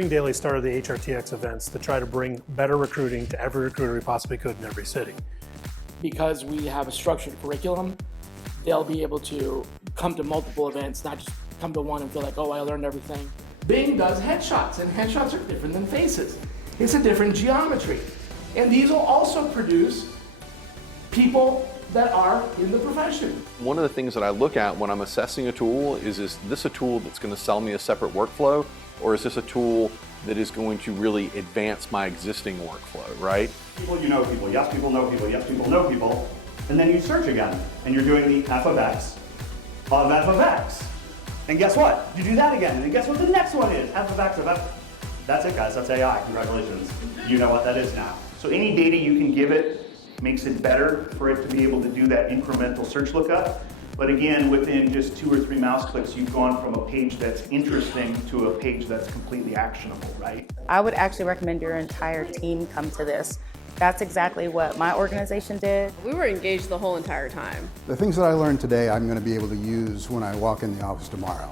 Recruiting Daily started the HRTX events to try to bring better recruiting to every recruiter we possibly could in every city. Because we have a structured curriculum, they'll be able to come to multiple events, not just come to one and feel like, oh, I learned everything. Bing does headshots, and headshots are different than faces. It's a different geometry. And these will also produce people that are in the profession. One of the things that I look at when I'm assessing a tool is this a tool that's going to sell me a separate workflow, or is this a tool that is going to really advance my existing workflow, right? People, you know people, yes people know people, yes people know people, and then you search again, and you're doing the f of x of f of x. And guess what? You do that again, and then guess what the next one is? F of x of f. That's it guys, that's AI, congratulations. You know what that is now. So any data you can give it makes it better for it to be able to do that incremental search lookup. But again, within just 2 or 3 mouse clicks, you've gone from a page that's interesting to a page that's completely actionable, right? I would actually recommend your entire team come to this. That's exactly what my organization did. We were engaged the whole entire time. The things that I learned today, I'm going to be able to use when I walk in the office tomorrow.